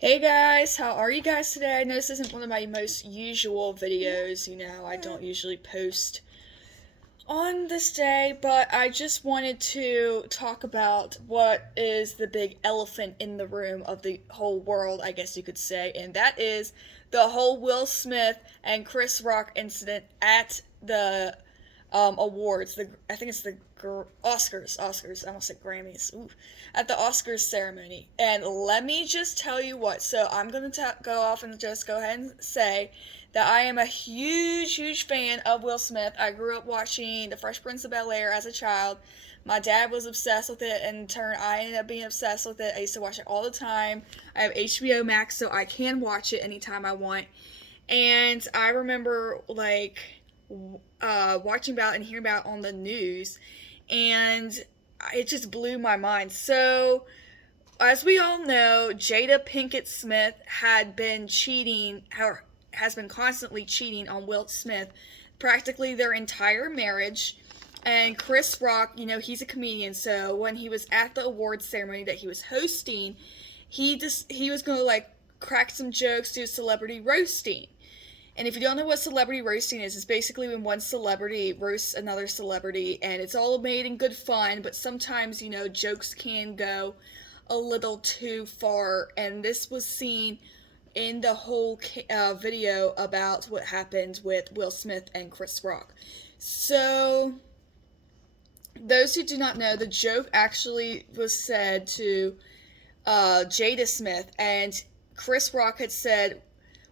Hey guys, how are you guys today? I know this isn't one of my most usual videos, I don't usually post on this day, but I just wanted to talk about what is the big elephant in the room of the whole world, I guess you could say, and that is the whole Will Smith and Chris Rock incident at the awards. I think it's the Oscars. I almost said Grammys. Ooh, at the Oscars ceremony. And let me just tell you what. So I'm gonna go off and just go ahead and say that I am a huge fan of Will Smith. I grew up watching The Fresh Prince of Bel-Air as a child. My dad was obsessed with it, and in turn, I ended up being obsessed with it. I used to watch it all the time. I have HBO Max, so I can watch it anytime I want. And I remember watching about and hearing about on the news, and it just blew my mind. So, as we all know, Jada Pinkett Smith had been cheating, or has been constantly cheating on Will Smith practically their entire marriage. And Chris Rock, he's a comedian, so when he was at the awards ceremony that he was hosting, he was gonna crack some jokes, do celebrity roasting. And if you don't know what celebrity roasting is, it's basically when one celebrity roasts another celebrity, and it's all made in good fun, but sometimes, jokes can go a little too far. And this was seen in the whole video about what happened with Will Smith and Chris Rock. So, those who do not know, the joke actually was said to Jada Smith, and Chris Rock had said,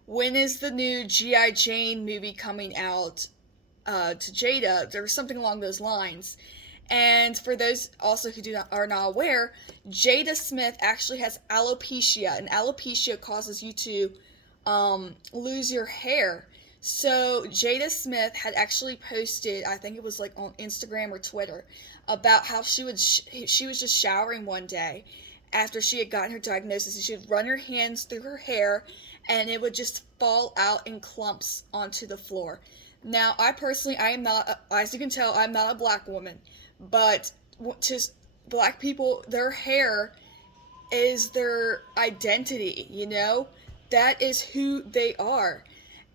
"When is the new G.I. Jane movie coming out?" To Jada. There was something along those lines. And for those also who are not aware, Jada Smith actually has alopecia, and alopecia causes you to lose your hair. So Jada Smith had actually posted, I think it was like on Instagram or Twitter, about how she was just showering one day after she had gotten her diagnosis, and she would run her hands through her hair, and it would just fall out in clumps onto the floor. Now, I am not, as you can tell, I'm not a black woman, but to black people, their hair is their identity. That is who they are.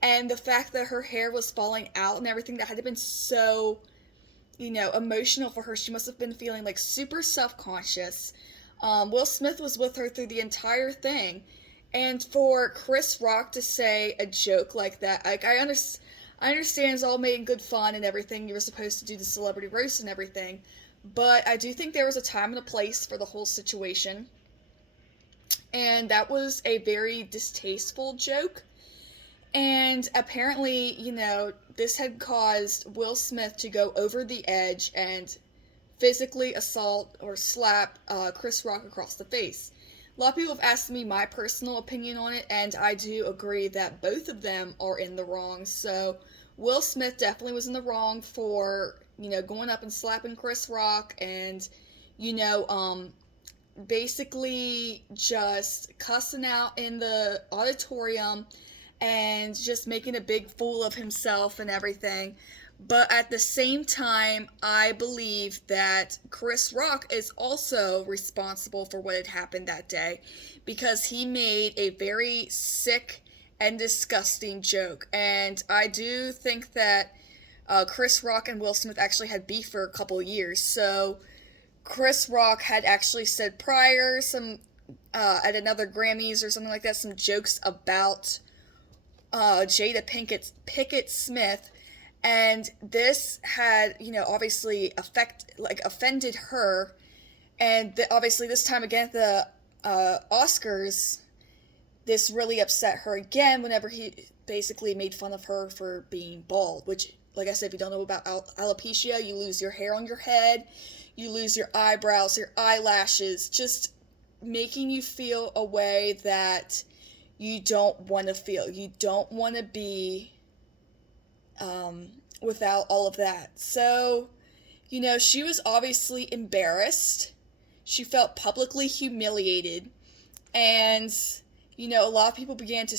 And the fact that her hair was falling out and everything, that had to been so, emotional for her. She must have been feeling like super self conscious. Will Smith was with her through the entire thing. And for Chris Rock to say a joke like that, I understand it's all made in good fun and everything. You were supposed to do the celebrity roast and everything. But I do think there was a time and a place for the whole situation. And that was a very distasteful joke. And apparently, this had caused Will Smith to go over the edge and physically assault or slap Chris Rock across the face. A lot of people have asked me my personal opinion on it, and I do agree that both of them are in the wrong. So, Will Smith definitely was in the wrong for, going up and slapping Chris Rock and, you know, um, basically just cussing out in the auditorium and just making a big fool of himself and everything. But at the same time, I believe that Chris Rock is also responsible for what had happened that day because he made a very sick and disgusting joke. And I do think that Chris Rock and Will Smith actually had beef for a couple years. So Chris Rock had actually said prior some at another Grammys or something like that some jokes about Jada Pickett Smith, and this had obviously offended her, and obviously this time again at the Oscars, this really upset her again whenever he basically made fun of her for being bald, which, like I said, if you don't know about alopecia, you lose your hair on your head, you lose your eyebrows, your eyelashes, just making you feel a way that you don't want to feel. You don't want to be without all of that. So, she was obviously embarrassed. She felt publicly humiliated. And, a lot of people began to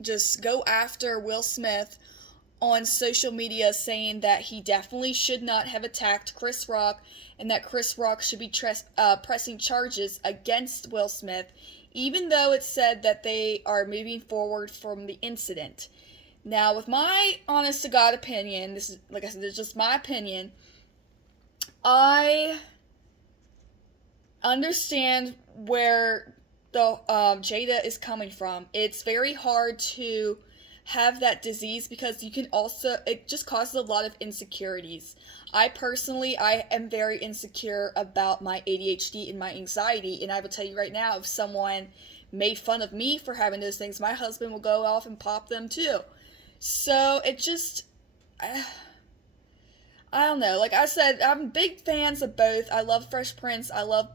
just go after Will Smith on social media, saying that he definitely should not have attacked Chris Rock and that Chris Rock should be pressing charges against Will Smith, even though it's said that they are moving forward from the incident. Now, with my honest to God opinion, this is, like I said, it's just my opinion, I understand where the Jada is coming from. It's very hard to have that disease because you can also, it just causes a lot of insecurities. I am very insecure about my ADHD and my anxiety, and I will tell you right now, if someone made fun of me for having those things, my husband will go off and pop them too. So it just, I don't know. Like I said, I'm big fans of both. I love Fresh Prince. I love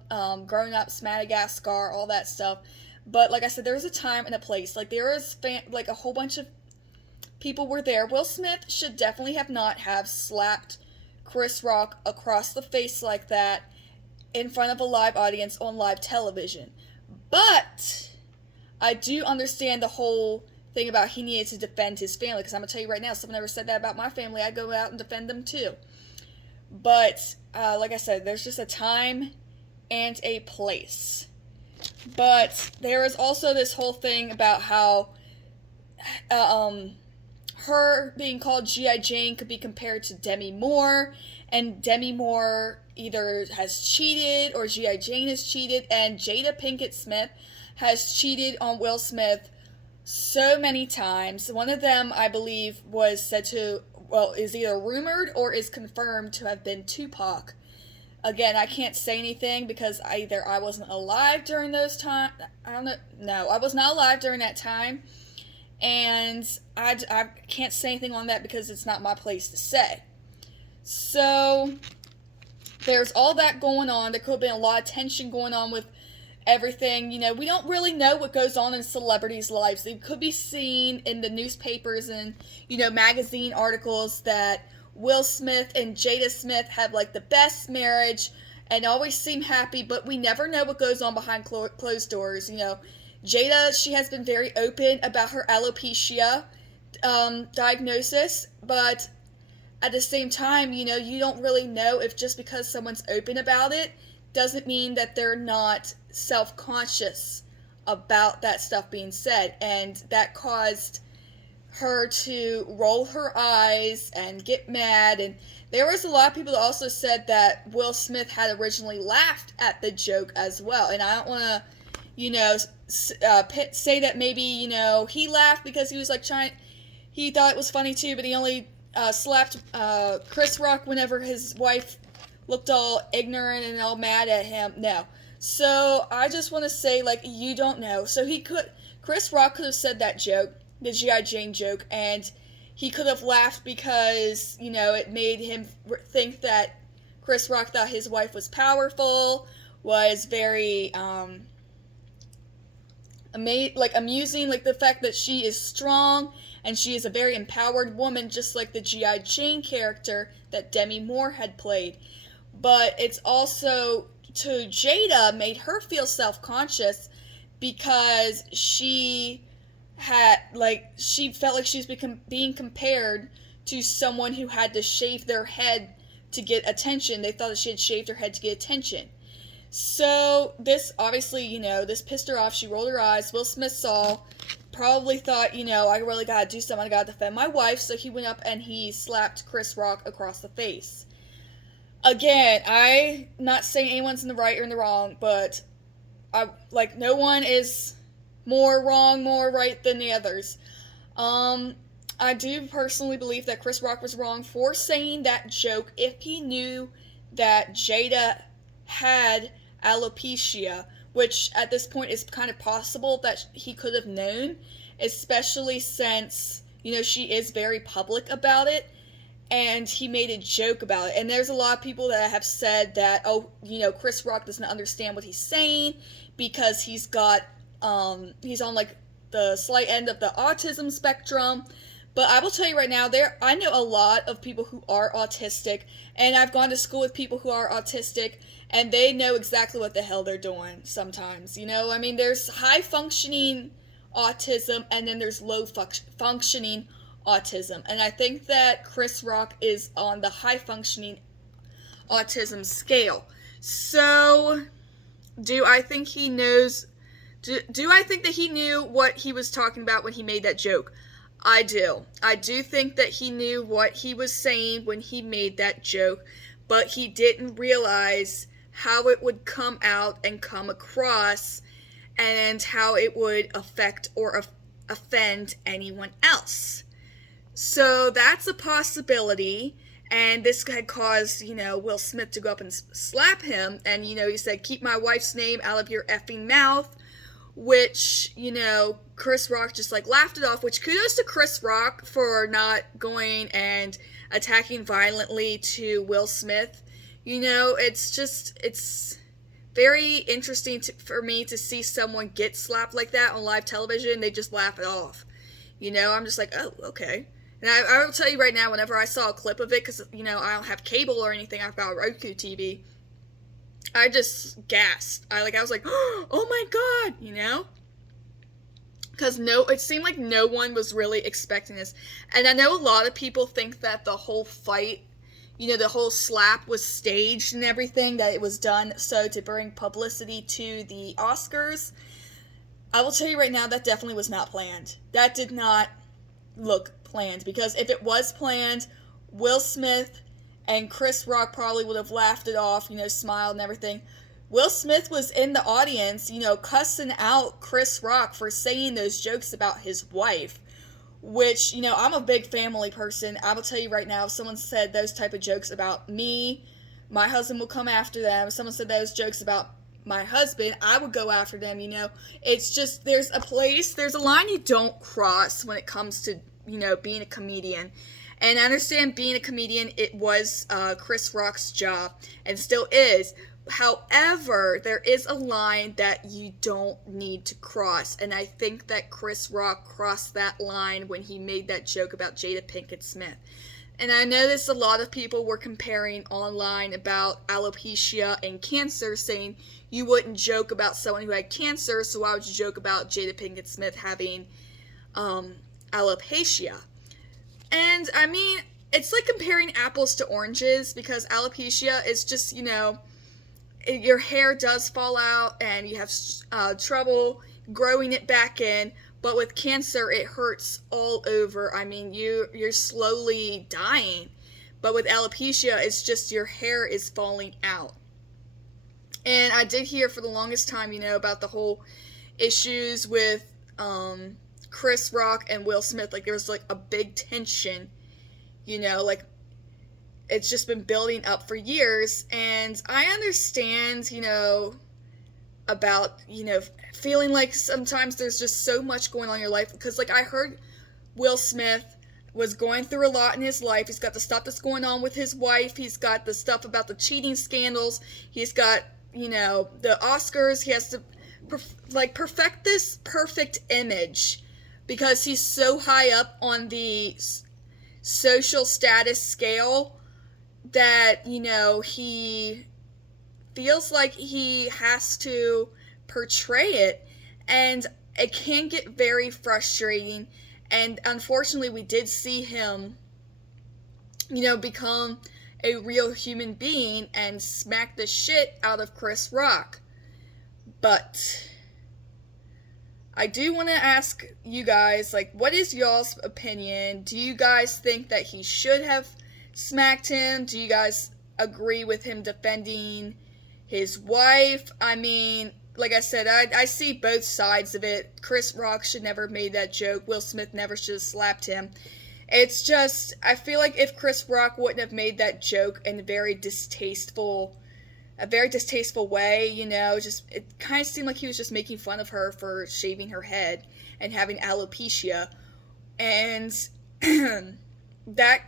Grown Ups, Madagascar, all that stuff. But like I said, there's a time and a place. Like there is like a whole bunch of people were there. Will Smith should definitely have not have slapped Chris Rock across the face like that in front of a live audience on live television. But I do understand the whole thing about he needed to defend his family, because I'm going to tell you right now, if someone ever said that about my family, I'd go out and defend them too. But, like I said, there's just a time and a place. But there is also this whole thing about how her being called G.I. Jane could be compared to Demi Moore, and Demi Moore either has cheated or G.I. Jane has cheated, and Jada Pinkett Smith has cheated on Will Smith so many times. One of them, I believe, was said to, well, is either rumored or is confirmed to have been Tupac. Again, I can't say anything because either I wasn't alive during those times. I don't know. No, I was not alive during that time. And I can't say anything on that because it's not my place to say. So, there's all that going on. There could have been a lot of tension going on with everything. You know, we don't really know what goes on in celebrities' lives. They could be seen in the newspapers and, you know, magazine articles that Will Smith and Jada Smith have like the best marriage and always seem happy, but we never know what goes on behind closed doors. You know, Jada, she has been very open about her alopecia diagnosis, but at the same time, you know, you don't really know if just because someone's open about it doesn't mean that they're not self-conscious about that stuff being said. And that caused her to roll her eyes and get mad. And there was a lot of people that also said that Will Smith had originally laughed at the joke as well. And I don't want to, you know, say that maybe, you know, he laughed because he was like he thought it was funny too, but he only slapped Chris Rock whenever his wife looked all ignorant and all mad at him. No. So I just want to say, like, you don't know. So Chris Rock could have said that joke, the G.I. Jane joke, and he could have laughed because, you know, it made him think that Chris Rock thought his wife was powerful, was very, amusing, like the fact that she is strong and she is a very empowered woman, just like the G.I. Jane character that Demi Moore had played. But it's also, to Jada, made her feel self-conscious because she felt like she was being compared to someone who had to shave their head to get attention. They thought that she had shaved her head to get attention. So this, obviously, you know, this pissed her off. She rolled her eyes. Will Smith saw, probably thought, you know, I really gotta do something. I gotta defend my wife. So he went up and he slapped Chris Rock across the face. Again, I'm not saying anyone's in the right or in the wrong, but no one is more wrong, more right than the others. I do personally believe that Chris Rock was wrong for saying that joke if he knew that Jada had alopecia, which at this point is kind of possible that he could have known, especially since, you know, she is very public about it, and he made a joke about it. And there's a lot of people that have said that, oh, you know, Chris Rock doesn't understand what he's saying because he's on like the slight end of the autism spectrum. But I will tell you right now, I know a lot of people who are autistic, and I've gone to school with people who are autistic, and they know exactly what the hell they're doing sometimes. You know, I mean, there's high-functioning autism, and then there's low-functioning autism. And I think that Chris Rock is on the high-functioning autism scale. So, do I think he knows Do I think that he knew what he was talking about when he made that joke? I do. I do think that he knew what he was saying when he made that joke, but he didn't realize how it would come out and come across and how it would affect or offend anyone else. So that's a possibility. And this had caused, Will Smith to go up and slap him. And, he said, keep my wife's name out of your effing mouth. Which, Chris Rock just laughed it off. Which kudos to Chris Rock for not going and attacking violently to Will Smith. It's very interesting for me to see someone get slapped like that on live television. They just laugh it off. I'm just like, oh, okay. And I will tell you right now, whenever I saw a clip of it, because, I don't have cable or anything, I've got a Roku TV, I just gasped. I was like, oh my God, Because it seemed like no one was really expecting this. And I know a lot of people think that the whole fight, the whole slap was staged and everything, that it was done so to bring publicity to the Oscars. I will tell you right now, that definitely was not planned. That did not look planned, because if it was planned, Will Smith and Chris Rock probably would have laughed it off, smiled and everything. Will Smith was in the audience, cussing out Chris Rock for saying those jokes about his wife, which, I'm a big family person. I will tell you right now, if someone said those type of jokes about me, my husband will come after them. If someone said those jokes about my husband, I would go after them, It's just, there's a line you don't cross when it comes to, being a comedian. And I understand being a comedian, it was Chris Rock's job, and still is. However, there is a line that you don't need to cross, and I think that Chris Rock crossed that line when he made that joke about Jada Pinkett Smith. And I noticed a lot of people were comparing online about alopecia and cancer, saying you wouldn't joke about someone who had cancer, so why would you joke about Jada Pinkett Smith having alopecia? And, I mean, it's like comparing apples to oranges, because alopecia is just, your hair does fall out and you have trouble growing it back in. But with cancer, it hurts all over. I mean, you're slowly dying. But with alopecia, it's just your hair is falling out. And I did hear for the longest time, about the whole issues with Chris Rock and Will Smith. There was a big tension, it's just been building up for years. And I understand, about, feeling like sometimes there's just so much going on in your life. Because, I heard Will Smith was going through a lot in his life. He's got the stuff that's going on with his wife. He's got the stuff about the cheating scandals. He's got, the Oscars. He has to, perfect this perfect image, because he's so high up on the social status scale that, he feels like he has to portray it, and it can get very frustrating. And unfortunately, we did see him, become a real human being and smack the shit out of Chris Rock. But I do want to ask you guys, what is y'all's opinion? Do you guys think that he should have smacked him? Do you guys agree with him defending his wife? I mean, like I said, I see both sides of it. Chris Rock should never have made that joke. Will Smith never should have slapped him. It's just, I feel like if Chris Rock wouldn't have made that joke in a very distasteful way, it kind of seemed like he was just making fun of her for shaving her head and having alopecia. And that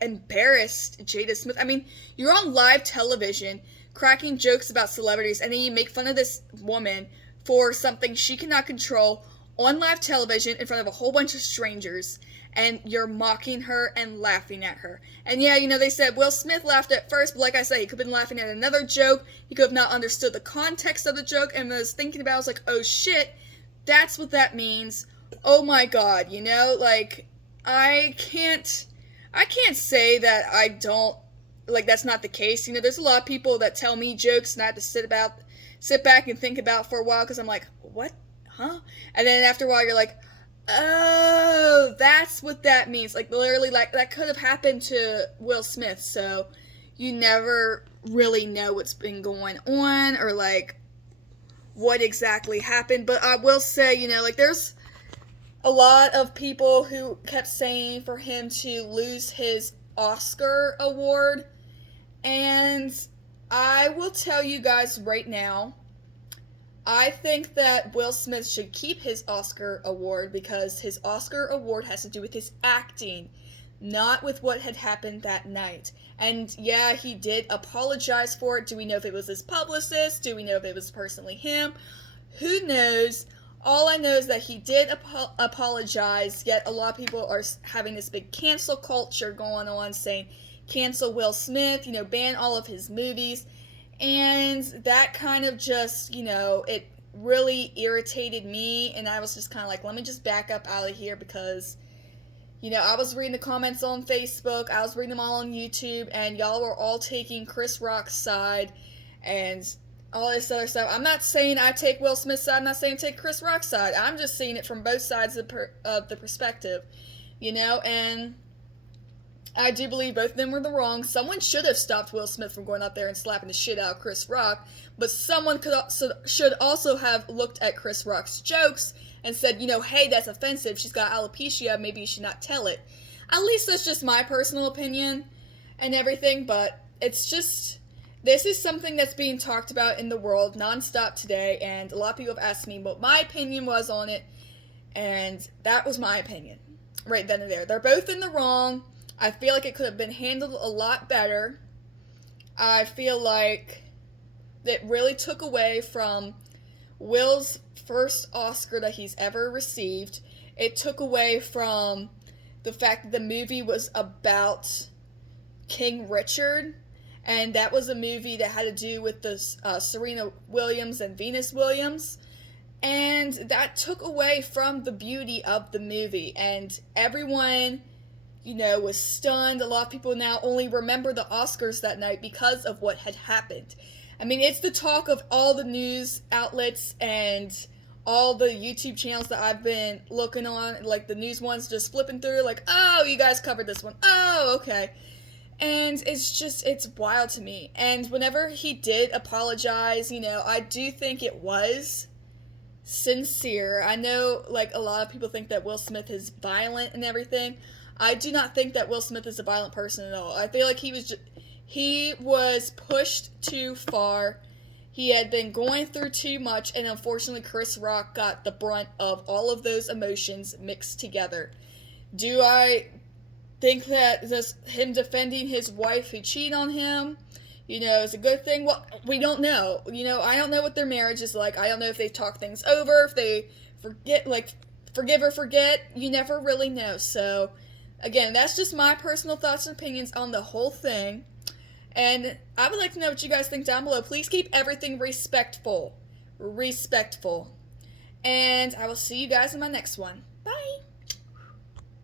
embarrassed Jada Smith. I mean, you're on live television cracking jokes about celebrities, and then you make fun of this woman for something she cannot control on live television in front of a whole bunch of strangers, and you're mocking her and laughing at her. And yeah, they said Will Smith laughed at first, but like I said, he could have been laughing at another joke. He could have not understood the context of the joke, and was thinking about it, I was like, oh shit, that's what that means. Oh my god, I can't say that I don't, that's not the case. There's a lot of people that tell me jokes, and I have to sit back and think about for a while because I'm like, what? Huh? And then after a while, you're like, oh, that's what that means. Like, literally, like, that could have happened to Will Smith, so you never really know what's been going on or, like, what exactly happened. But I will say, like, there's a lot of people who kept saying for him to lose his Oscar award, and I will tell you guys right now, I think that Will Smith should keep his Oscar award because his Oscar award has to do with his acting, not with what had happened that night. And yeah, he did apologize for it. Do we know if it was his publicist? Do we know if it was personally him? Who knows? All I know is that he did apologize, yet a lot of people are having this big cancel culture going on, saying cancel Will Smith, ban all of his movies. And that kind of just, it really irritated me. And I was just kind of like, let me just back up out of here because, I was reading the comments on Facebook. I was reading them all on YouTube. And y'all were all taking Chris Rock's side and all this other stuff. I'm not saying I take Will Smith's side. I'm not saying I take Chris Rock's side. I'm just seeing it from both sides of the perspective, and I do believe both of them were the wrong. Someone should have stopped Will Smith from going out there and slapping the shit out of Chris Rock, but someone should also have looked at Chris Rock's jokes and said, hey, that's offensive. She's got alopecia. Maybe you should not tell it. At least that's just my personal opinion and everything, but it's just, this is something that's being talked about in the world nonstop today, and a lot of people have asked me what my opinion was on it, and that was my opinion right then and there. They're both in the wrong. I feel like it could have been handled a lot better. I feel like it really took away from Will's first Oscar that he's ever received. It took away from the fact that the movie was about King Richard, and that was a movie that had to do with the Serena Williams and Venus Williams, and that took away from the beauty of the movie, and everyone was stunned. A lot of people now only remember the Oscars that night because of what had happened. I mean, it's the talk of all the news outlets and all the YouTube channels that I've been looking on, like the news ones, just flipping through, like, oh, you guys covered this one. Oh, okay. And it's wild to me. And whenever he did apologize, I do think it was sincere. I know, like, a lot of people think that Will Smith is violent and everything. I do not think that Will Smith is a violent person at all. I feel like he was pushed too far. He had been going through too much, and unfortunately Chris Rock got the brunt of all of those emotions mixed together. Do I think that him defending his wife who cheated on him, is a good thing? Well, we don't know. I don't know what their marriage is like. I don't know if they talk things over, if they forgive or forget. You never really know. So again, that's just my personal thoughts and opinions on the whole thing. And I would like to know what you guys think down below. Please keep everything respectful. Respectful. And I will see you guys in my next one.